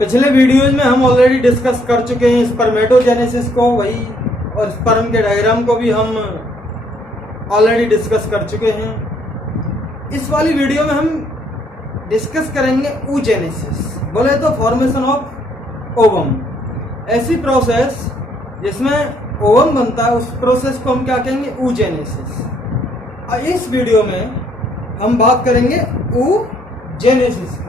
पिछले वीडियोज में हम ऑलरेडी डिस्कस कर चुके हैं स्पर्मेटोजेनेसिस को, वही और स्पर्म के डायग्राम को भी हम ऑलरेडी डिस्कस कर चुके हैं। इस वाली वीडियो में हम डिस्कस करेंगे oogenesis, बोले तो फॉर्मेशन ऑफ ओवम। ऐसी प्रोसेस जिसमें ओवम बनता है, उस प्रोसेस को हम क्या कहेंगे? oogenesis। इस वीडियो में हम बात करेंगे oogenesis की।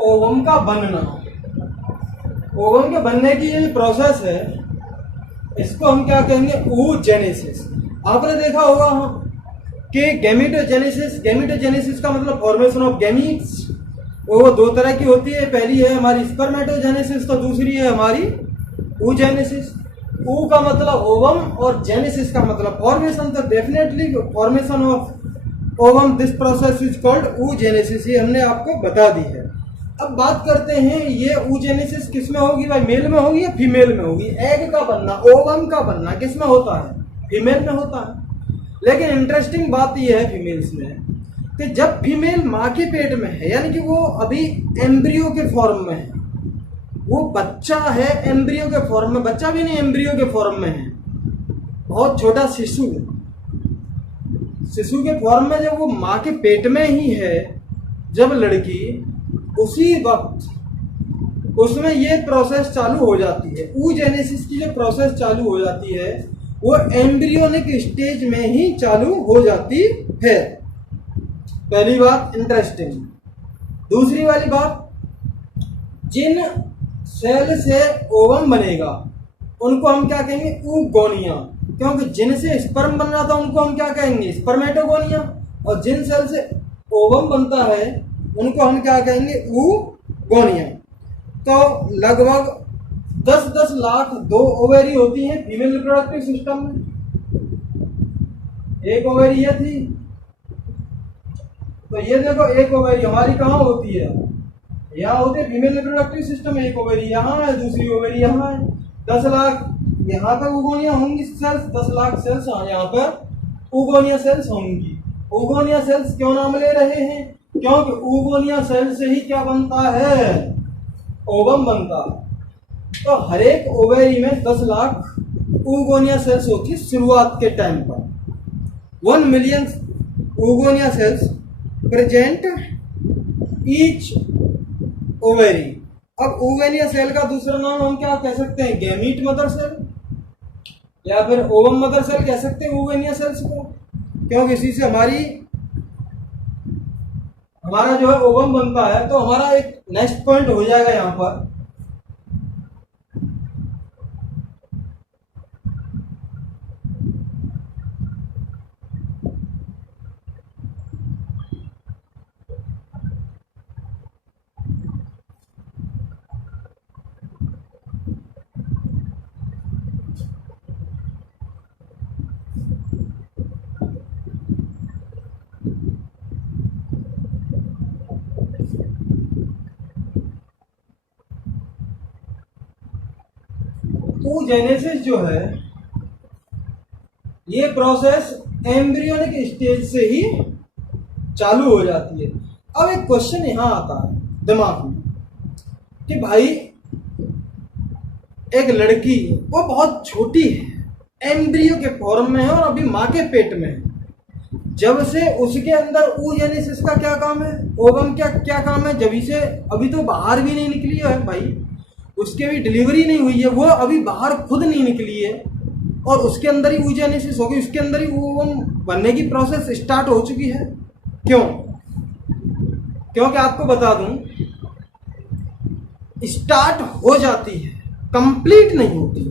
ओवम का बनना, ओवम के बनने की ये प्रोसेस है, इसको हम क्या कहेंगे? oogenesis। आपने देखा होगा कि गैमीटोजेनेसिस का मतलब फॉर्मेशन ऑफ गैमीट्स। वो दो तरह की होती है, पहली है हमारी स्पर्मेटोजेनेसिस, तो दूसरी है हमारी oogenesis। ऊ का मतलब ओवम और जेनेसिस का मतलब फॉर्मेशन, तो definitely formation of ovum, this process is called oogenesis। ये हमने आपको बता दी है। अब बात करते हैं ये oogenesis किस में होगी भाई? मेल में होगी या फीमेल में होगी? एग का बनना, ओवम का बनना किस में होता है? फीमेल में होता है। लेकिन इंटरेस्टिंग बात ये है फीमेल्स में कि जब फीमेल माँ के पेट में है, यानी कि वो अभी एम्ब्रियो के फॉर्म में है, वो बच्चा है एम्ब्रियो के फॉर्म में, बच्चा भी नहीं एम्ब्रियो के फॉर्म में है, बहुत छोटा शिशु के फॉर्म में, जब वो माँ के पेट में ही है जब लड़की, उसी वक्त उसमें ये प्रोसेस चालू हो जाती है। oogenesis की जो प्रोसेस चालू हो जाती है वो एम्ब्रियोनिक स्टेज में ही चालू हो जाती है। पहली बात इंटरेस्टिंग। दूसरी वाली बात, जिन सेल से ओवम बनेगा उनको हम क्या कहेंगे? oogonia, क्योंकि जिनसे स्पर्म बन रहा था उनको हम क्या कहेंगे? स्पर्मेटोगोनिया। और जिन सेल से ओवम बनता है उनको हम क्या कहेंगे? oogonia। तो लगभग 10-10 लाख 2 ओवेरी होती हैं फीमेल रिप्रोडक्टिव सिस्टम में। एक ओवेरी ये थी, तो ये देखो एक ओवेरी हमारी कहाँ होती है? यहाँ होती है फीमेल रिप्रोडक्टिव सिस्टम में। एक ओवेरी यहाँ है, दूसरी ओवेरी यहाँ है। 10 लाख यहाँ पर oogonia होंगी सेल्स, 10 लाख सेल्स यहाँ पर oogonia सेल्स होंगी। oogonia सेल्स क्यों नाम ले रहे हैं? क्योंकि oogonia सेल से ही क्या बनता है? ओवम बनता है। तो हर एक ओवेरी में 10 लाख oogonia सेल्स होती है शुरुआत के टाइम पर। 1 million oogonia cells present each ovary. अब oogonia सेल का दूसरा नाम हम क्या कह सकते हैं? गैमीट मदर सेल या फिर ओवम मदर सेल कह सकते हैं oogonia सेल्स को, क्योंकि इसी से हमारा जो है ओवम बनता है। तो हमारा एक नेक्स्ट पॉइंट हो जाएगा यहाँ पर, oogenesis जो है ये प्रोसेस एम्ब्रियोनिक स्टेज से ही चालू हो जाती है। अब एक क्वेश्चन यहां आता है दिमाग में कि भाई एक लड़की वो बहुत छोटी है, एम्ब्रियो के फॉर्म में है और अभी माँ के पेट में है, जब से उसके अंदर oogenesis का क्या काम है? ओवम क्या काम है? जब से अभी तो बाहर भी नहीं निकली है भाई, उसके भी डिलीवरी नहीं हुई है, वो अभी बाहर खुद नहीं निकली है और उसके अंदर ही oogenesis होगी, उसके अंदर ही ओवम बनने की प्रोसेस स्टार्ट हो चुकी है। क्यों? क्योंकि आपको बता दूं, स्टार्ट हो जाती है, कंप्लीट नहीं होती।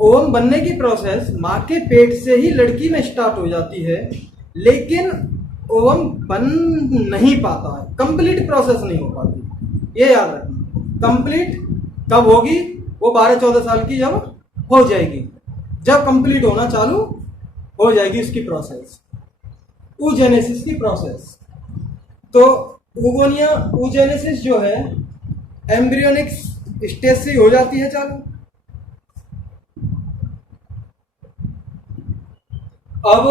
ओवम बनने की प्रोसेस माँ के पेट से ही लड़की में स्टार्ट हो जाती है, लेकिन ओवम बन नहीं पाता है, कंप्लीट प्रोसेस नहीं हो पाती। ये याद रखना। कंप्लीट कब होगी? वो 12-14 साल की जब हो जाएगी, जब कंप्लीट होना चालू हो जाएगी उसकी प्रोसेस, oogenesis की प्रोसेस। तो oogonia oogenesis जो है एम्ब्रियोनिक स्टेज से हो जाती है चालू। अब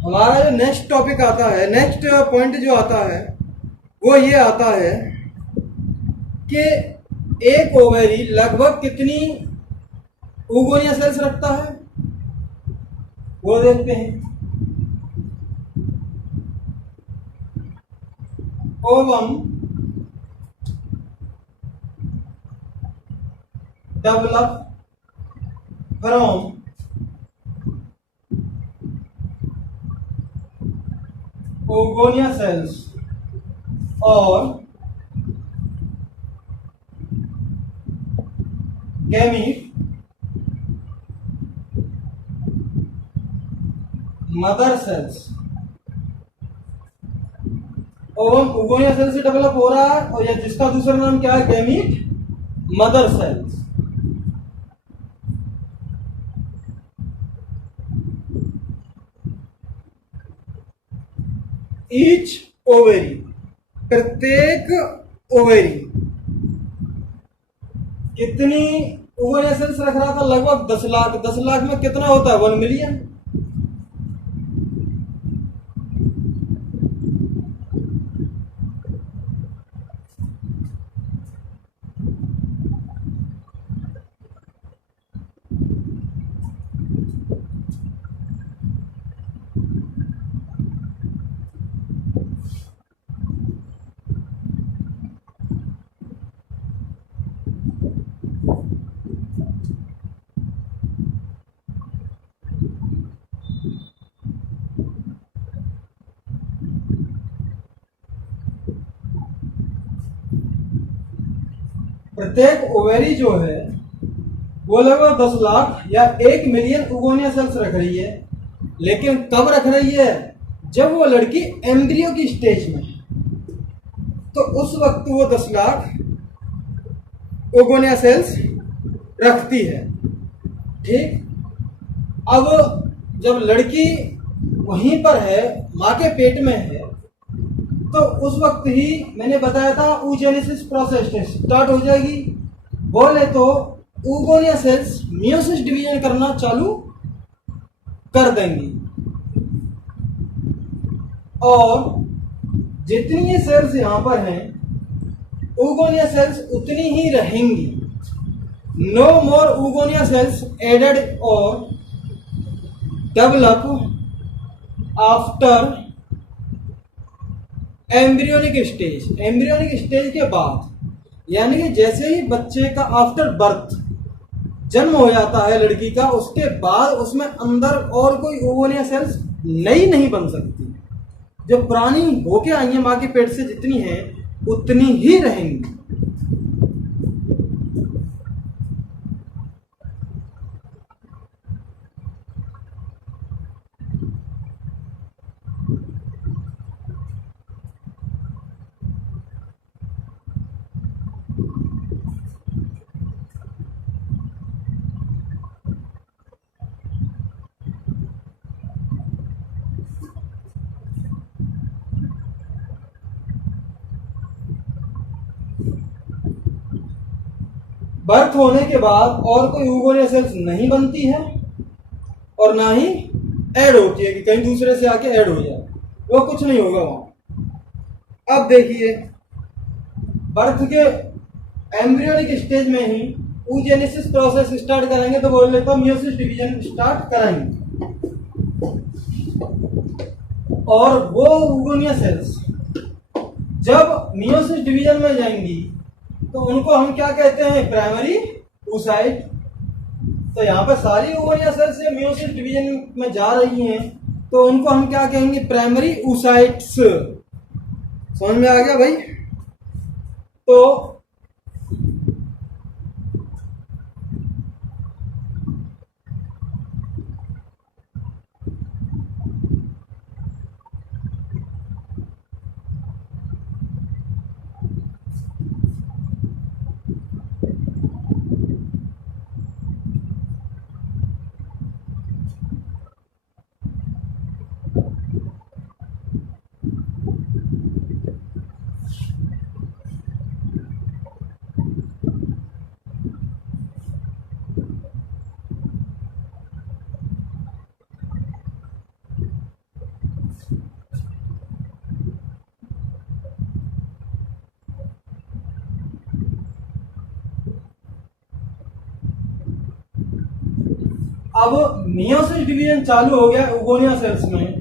हमारा जो नेक्स्ट टॉपिक आता है, नेक्स्ट पॉइंट जो आता है वो ये आता है कि एक ओवेरी लगभग कितनी oogonia सेल्स रखता है, वो देखते हैं। Ovum develop from oogonia cells और gamete mother cells. Ovum oogonia cell से डेवलप हो रहा है, और यह जिसका दूसरा नाम क्या है? Gamete mother cells. Each ovary, प्रत्येक ओवेरी कितनी oogonia सेल्स रख रहा था? लगभग 10 लाख। 10 लाख में कितना होता है? 1 मिलियन। प्रत्येक ओवेरी जो है वो लगभग 10 लाख या 1 मिलियन oogonia सेल्स रख रही है, लेकिन कब रख रही है? जब वो लड़की एम्ब्रियो की स्टेज में, तो उस वक्त वो 10 लाख oogonia सेल्स रखती है। ठीक। अब जब लड़की वहीं पर है, माँ के पेट में है, तो उस वक्त ही मैंने बताया था oogenesis प्रोसेस स्टार्ट हो जाएगी। बोले तो oogonia सेल्स मियोसिस डिवीजन करना चालू कर देंगी, और जितनी ये सेल्स यहां पर हैं oogonia सेल्स उतनी ही रहेंगी। नो मोर oogonia सेल्स एडेड और develop after embryonic stage. Embryonic stage के बाद, यानी कि जैसे ही बच्चे का आफ्टर बर्थ जन्म हो जाता है लड़की का, उसके बाद उसमें अंदर और कोई oogonia सेल्स नई नहीं बन सकती। जो पुरानी होके आई है माँ के पेट से जितनी है उतनी ही रहेंगी। बर्थ होने के बाद और कोई oogonia सेल्स नहीं बनती है, और ना ही ऐड होती है कि कहीं दूसरे से आके ऐड हो जाए, वो कुछ नहीं होगा वहां। अब देखिए, बर्थ के एम्ब्रियोनिक स्टेज में ही oogenesis प्रोसेस स्टार्ट करेंगे, तो बोल लेता हूं मियोसिस डिवीजन स्टार्ट कराएंगे। और वो oogonia सेल्स जब मियोसिस डिवीजन में जाएंगी तो उनको हम क्या कहते हैं? Primary oocyte। तो यहाँ पर सारी oogonia सेल्स से मियोसिस डिवीजन में जा रही हैं, तो उनको हम क्या कहेंगे? Primary oocytes। समझ में आ गया भाई? तो अब मियोसिस डिवीजन चालू हो गया उगोनिया सेल्स में।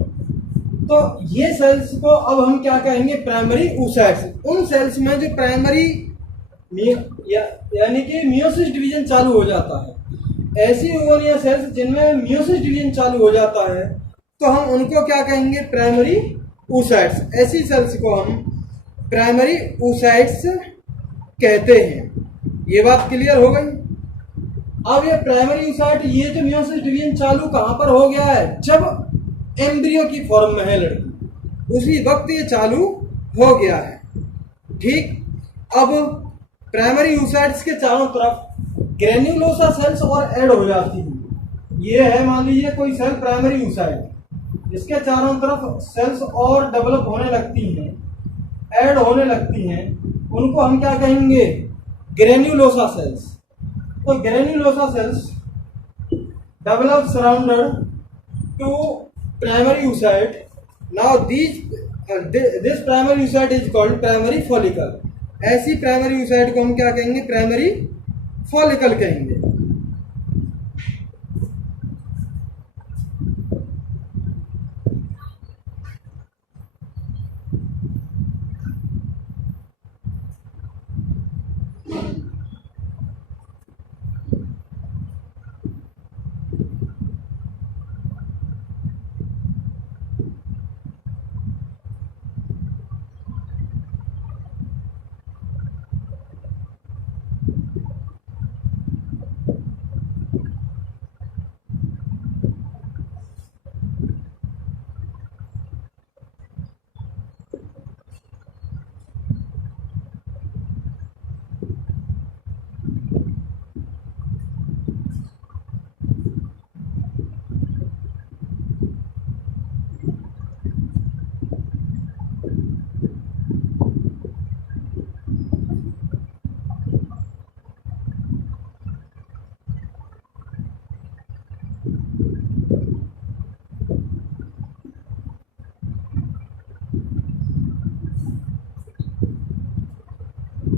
तो ये सेल्स को अब हम क्या कहेंगे? Primary oocytes। उन सेल्स में जो प्राइमरी यानी कि मियोसिस डिवीजन चालू हो जाता है, ऐसी उगोनिया सेल्स जिनमें मियोसिस डिवीजन चालू हो जाता है, तो हम उनको क्या कहेंगे? Primary oocytes। ऐसी सेल्स को हम प्राइमरी oocytes कहते हैं। ये बात क्लियर हो गई? अब ये प्राइमरी oocyte, ये जो मियोसिस डिवीजन चालू कहां पर हो गया है? जब एम्ब्रियो की फॉर्म में है लड़की, उसी वक्त ये चालू हो गया है। ठीक। अब प्राइमरी oocytes के चारों तरफ ग्रेन्युलोसा सेल्स और ऐड हो जाती है। ये है, मान लीजिए कोई सेल प्राइमरी oocyte, इसके चारों तरफ सेल्स और डेवलप होने लगती हैं, ऐड होने लगती हैं। उनको हम क्या कहेंगे? Granulosa cells. तो granulosa cells develop surrounded to primary oocyte. Now this primary oocyte is called primary follicle. ऐसी प्राइमरी oocyte को हम क्या कहेंगे? प्राइमरी फॉलिकल कहेंगे।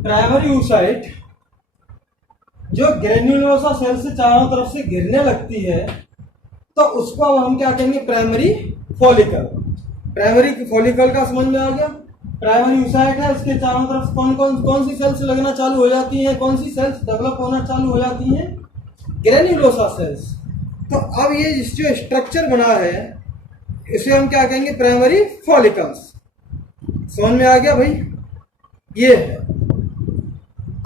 प्राइमरी oocyte जो ग्रेन्युलोसा सेल से चारों तरफ से गिरने लगती है, तो उसको अब हम क्या कहेंगे? Primary follicle. प्राइमरी फॉलिकल का समझ में आ गया? प्राइमरी oocyte है, उसके चारों तरफ कौन सी सेल्स लगना चालू हो जाती हैं? कौन सी सेल्स डेवलप होना चालू हो जाती हैं? Granulosa cells. तो अब ये जो स्ट्रक्चर बना है, इसे हम क्या कहेंगे? Primary follicles. समझ में आ गया भाई? ये है।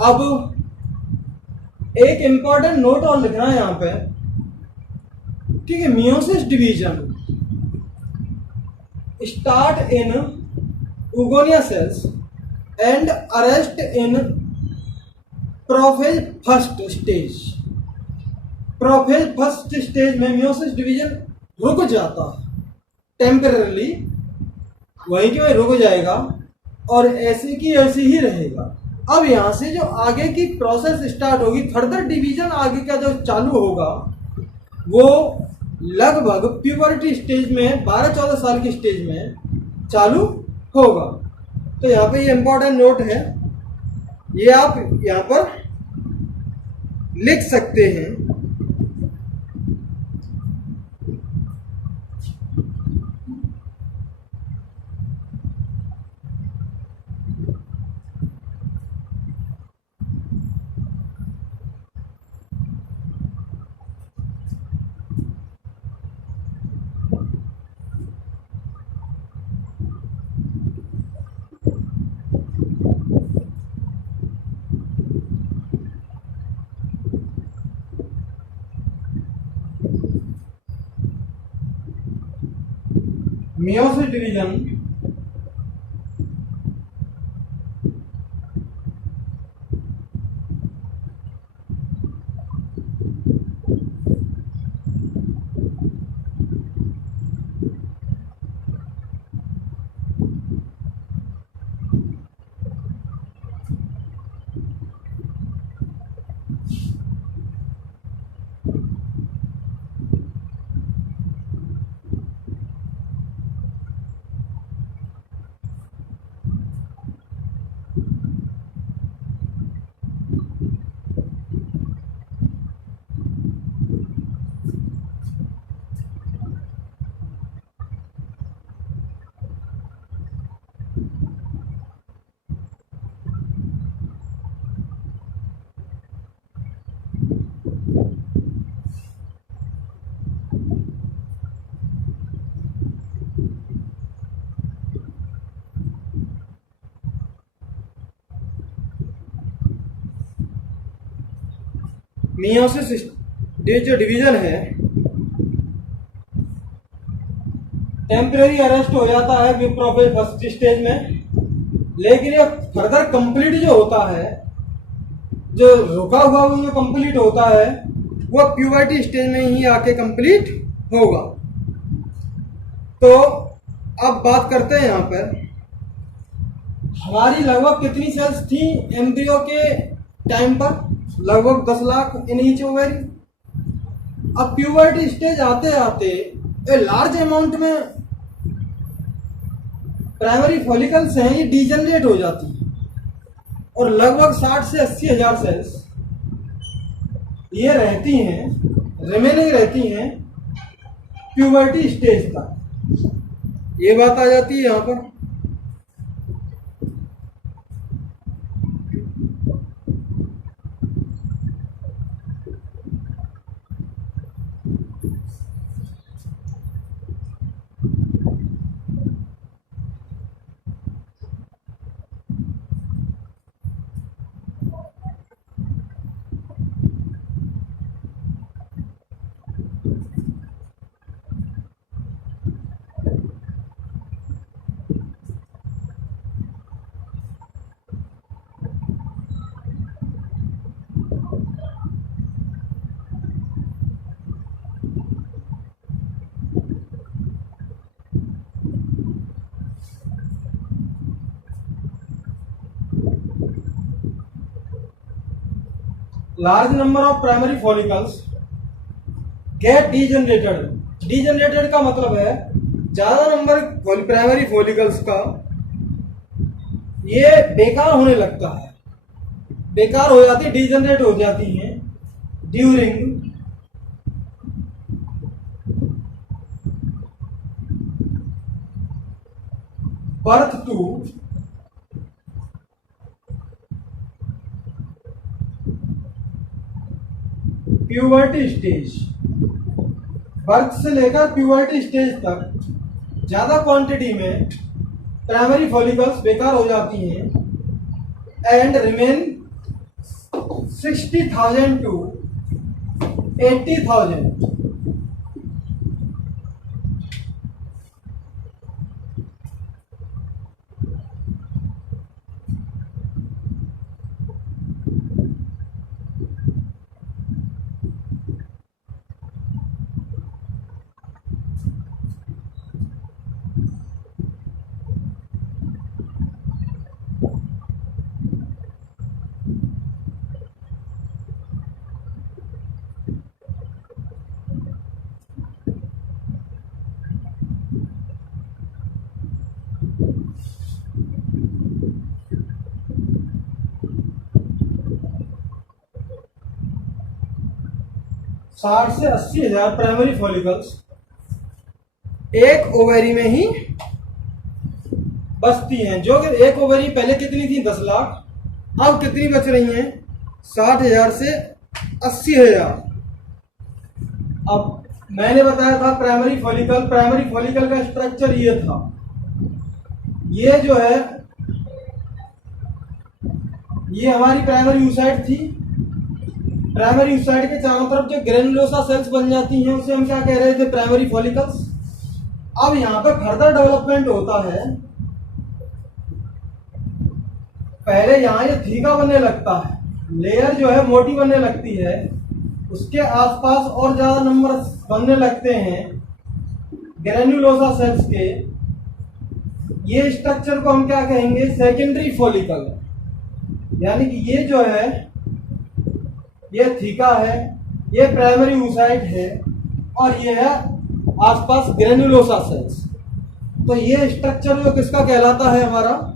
अब एक इंपॉर्टेंट नोट और लिखना है यहां पे, ठीक है? Meiosis division start in oogonia cells and arrest in prophase first stage. Prophase first stage में मियोसिस डिवीजन रुक जाता है टेम्पररी, वहीं के वहीं रुक जाएगा और ऐसे की ऐसे ही रहेगा। अब यहां से जो आगे की प्रोसेस स्टार्ट होगी, फर्दर डिवीजन आगे का जो चालू होगा, वो लगभग प्यूबर्टी स्टेज में 12-14 साल की स्टेज में चालू होगा। तो यहाँ पे ये इंपॉर्टेंट नोट है, ये आप यहाँ पर लिख सकते हैं। मियोसिस डिवीजन मियोसिस ये जो डिवीजन है टेम्परेरी अरेस्ट हो जाता है विप्रोफेज फर्स्ट स्टेज में, लेकिन ये फर्दर कंप्लीट जो होता है, जो रुका हुआ वो जो कंप्लीट होता है वो प्यूबर्टी स्टेज में ही आके कंप्लीट होगा। तो अब बात करते हैं यहाँ पर हमारी लगभग कितनी सेल्स थी एम्ब्रियो के टाइम पर, लगभग 10 लाख इन ईच ओवरी। अब प्यूबर्टी स्टेज आते आते ए लार्ज अमाउंट में प्राइमरी फॉलिकल्स हैं, ये डीजनरेट हो जाती हैं और लगभग 60 से 80 हजार सेल्स ये रहती हैं, रिमेनिंग रहती हैं प्यूबर्टी स्टेज तक। ये बात आ जाती है यहाँ पर। Large number of primary follicles get degenerated. Degenerated का मतलब है ज्यादा नंबर प्राइमरी फॉलिकल्स का ये बेकार होने लगता है, बेकार हो जाती, डीजनरेट हो जाती हैं during birth to puberty stage. Birth से लेकर प्यूबर्टी स्टेज तक ज्यादा क्वांटिटी में प्राइमरी फॉलिकल्स बेकार हो जाती हैं एंड रिमेन 60,000 टू 80,000। साठ से 80,000 प्राइमरी फॉलिकल्स एक ओवेरी में ही बचती हैं, जो कि एक ओवेरी पहले कितनी थी 10 लाख, अब कितनी बच रही हैं 60,000 से 80,000। अब मैंने बताया था प्राइमरी फॉलिकल का स्ट्रक्चर ये था, ये जो है ये हमारी प्राइमरी यूसाइड थी। प्राइमरी यूसाइड के चारों तरफ जो ग्रेनुलोसा सेल्स बन जाती हैं उसे हम क्या कह रहे थे, प्राइमरी फॉलिकल्स। अब यहाँ पे फर्दर डेवलपमेंट होता है, पहले यहाँ ये थीका बनने लगता है, लेयर जो है मोटी बनने लगती है, उसके आसपास और ज्यादा नंबर बनने लगते हैं ग्रेन्युलोसा सेल्स के। ये स्ट्रक्चर को हम क्या कहेंगे, सेकेंडरी फॉलिकल। यानी कि ये जो है ये थीका है, ये प्राइमरी oocyte है, और ये है आसपास ग्रेन्युलोसा सेल्स। तो ये स्ट्रक्चर जो किसका कहलाता है, हमारा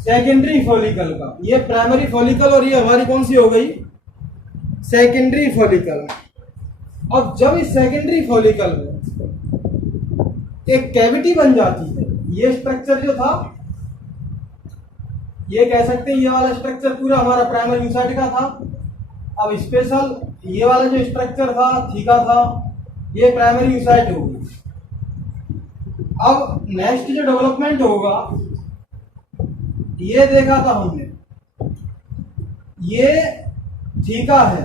सेकेंडरी फॉलिकल का। ये प्राइमरी फॉलिकल और ये हमारी कौन सी हो गई, सेकेंडरी फॉलिकल। अब जब इस सेकेंडरी फॉलिकल में एक कैविटी बन जाती है, ये स्ट्रक्चर जो था, ये कह सकते हैं ये वाला स्ट्रक्चर पूरा हमारा प्राइमरी oocyte का था। अब स्पेशल ये वाला जो स्ट्रक्चर था, थीका था, ये प्राइमरी oocyte होगी। अब नेक्स्ट जो डेवलपमेंट होगा, ये देखा था हमने, ये थीका है,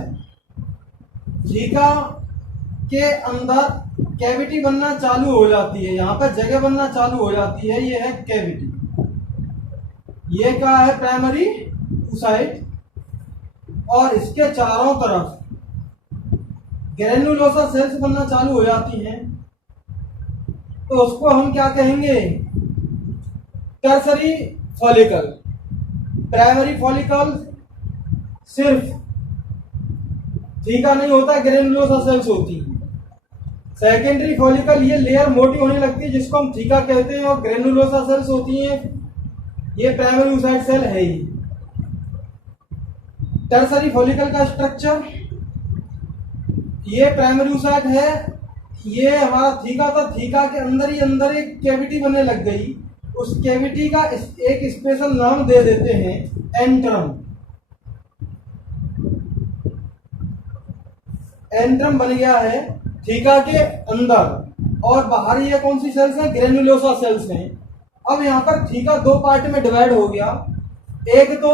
थीका के अंदर कैविटी बनना चालू हो जाती है, यहाँ पर जगह बनना चालू हो जाती है, ये है कैविटी। ये क्या है, प्राइमरी oocyte, और इसके चारों तरफ ग्रेन्युलोसा सेल्स बनना चालू हो जाती हैं। तो उसको हम क्या कहेंगे, टर्सरी फॉलिकल। प्राइमरी फॉलिकल सिर्फ थीका नहीं होता, ग्रेन्युलोसा सेल्स होती है। सेकेंडरी फॉलिकल ये लेयर मोटी होने लगती है, जिसको हम थीका कहते हैं, और ग्रेन्युलोसा सेल्स होती हैं, ये प्राइमरी oocyte सेल है ही। टर्सरी फॉलिकल का स्ट्रक्चर, ये प्राइमरी oocyte है, ये हमारा थीका था, थीका के अंदर ही अंदर एक कैविटी बनने लग गई, उस कैविटी का एक स्पेशल नाम दे देते हैं, एंट्रम। एंट्रम बन गया है थीका के अंदर, और बाहर ये कौन सी सेल्स हैं, ग्रेन्युलोसा सेल्स हैं। अब यहाँ पर थीका दो पार्ट में डिवाइड हो गया, एक तो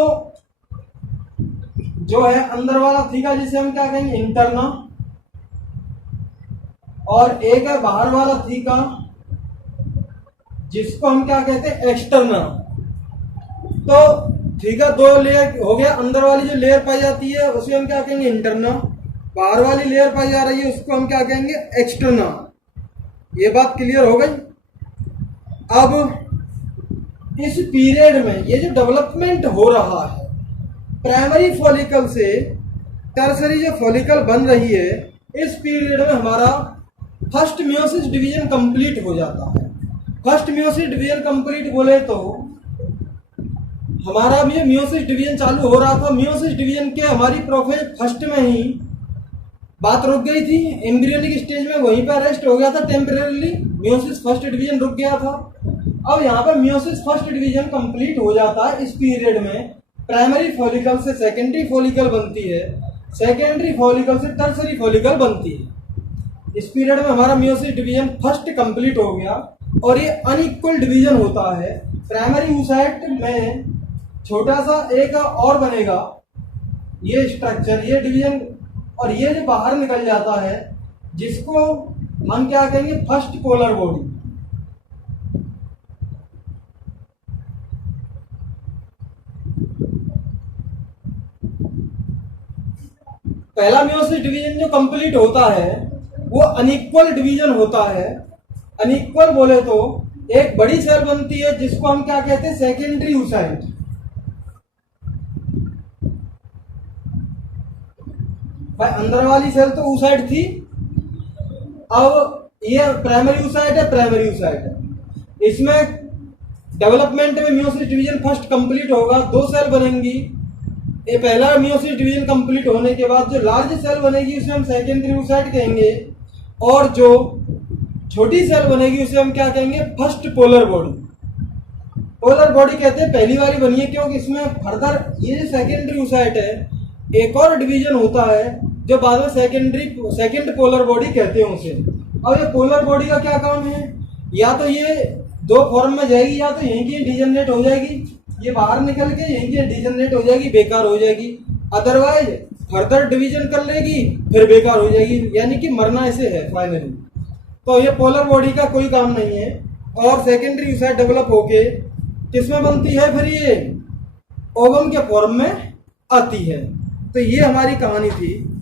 जो है अंदर वाला थीका जिसे हम क्या कहेंगे, इंटरना, और एक है बाहर वाला थीका जिसको हम क्या कहते हैं, एक्सटर्ना। तो थीका दो लेयर हो गया, अंदर वाली जो लेयर पाई जाती है उसे हम क्या कहेंगे, इंटरना, बाहर वाली लेयर पाई जा रही है उसको हम क्या कहेंगे, एक्सटर्ना। ये बात क्लियर हो गई। अब इस पीरियड में ये जो डेवलपमेंट हो रहा है, प्राइमरी फॉलिकल से टर्सरी जो फॉलिकल बन रही है, इस पीरियड में हमारा फर्स्ट मियोसिस डिवीजन कंप्लीट हो जाता है। फर्स्ट मियोसिस डिवीजन कंप्लीट बोले तो हमारा भी मियोसिस डिवीजन चालू हो रहा था। मियोसिस डिवीजन के हमारी प्रोफेज फर्स्ट में ही बात रुक गई थी, एम्ब्रियोनिक स्टेज में वहीं पर रेस्ट हो गया था टेम्परेरीली, मियोसिस फर्स्ट डिवीजन रुक गया था। अब यहाँ पर मियोसिस फर्स्ट डिवीजन कंप्लीट हो जाता है। इस पीरियड में प्राइमरी फॉलिकल से सेकेंडरी फॉलिकल बनती है, सेकेंडरी फॉलिकल से टर्सरी फॉलिकल बनती है। इस पीरियड में हमारा मियोसिस डिवीजन फर्स्ट कंप्लीट हो गया, और ये अनइक्वल डिवीजन होता है। प्राइमरी oocyte में छोटा सा एक और बनेगा ये स्ट्रक्चर, ये डिवीजन, और ये जो बाहर निकल जाता है जिसको हम क्या कहेंगे, फर्स्ट पोलर बॉडी। पहला मियोसिस डिवीजन जो कंप्लीट होता है वो अनइक्वल डिवीजन होता है। अनइक्वल बोले तो एक बड़ी सेल बनती है जिसको हम क्या कहते हैं, सेकेंडरी oocyte। भाई अंदर वाली सेल तो oocyte थी, अब ये प्राइमरी oocyte है, प्राइमरी oocyte है। इसमें डेवलपमेंट में मियोसिस डिवीजन फर्स्ट कंप्लीट होगा, दो सेल बनेंगी। ये पहला मियोसिस डिवीजन कंप्लीट होने के बाद जो लार्ज सेल बनेगी उसे हम सेकेंडरी oocyte कहेंगे, और जो छोटी सेल बनेगी उसे हम क्या कहेंगे, first polar body. Polar body कहते हैं पहली वाली बनी है क्योंकि इसमें फर्दर ये जो सेकेंडरी oocyte है एक और डिवीजन होता है जो बाद में सेकेंड पोलर बॉडी कहते हैं उसे। अब ये पोलर बॉडी का क्या काम है, या तो ये दो फॉर्म में जाएगी, या तो यहीं की डिजनरेट हो जाएगी, ये बाहर निकल के यहीं की डिजनरेट हो जाएगी, बेकार हो जाएगी, अदरवाइज फर्दर डिवीजन कर लेगी फिर बेकार हो जाएगी, यानी कि मरना ऐसे है फाइनली। तो ये पोलर बॉडी का कोई काम नहीं है। और सेकेंडरी यूसाइड डेवलप होके किसमें बनती है फिर ये ओवम के फॉर्म में आती है। तो ये हमारी कहानी थी।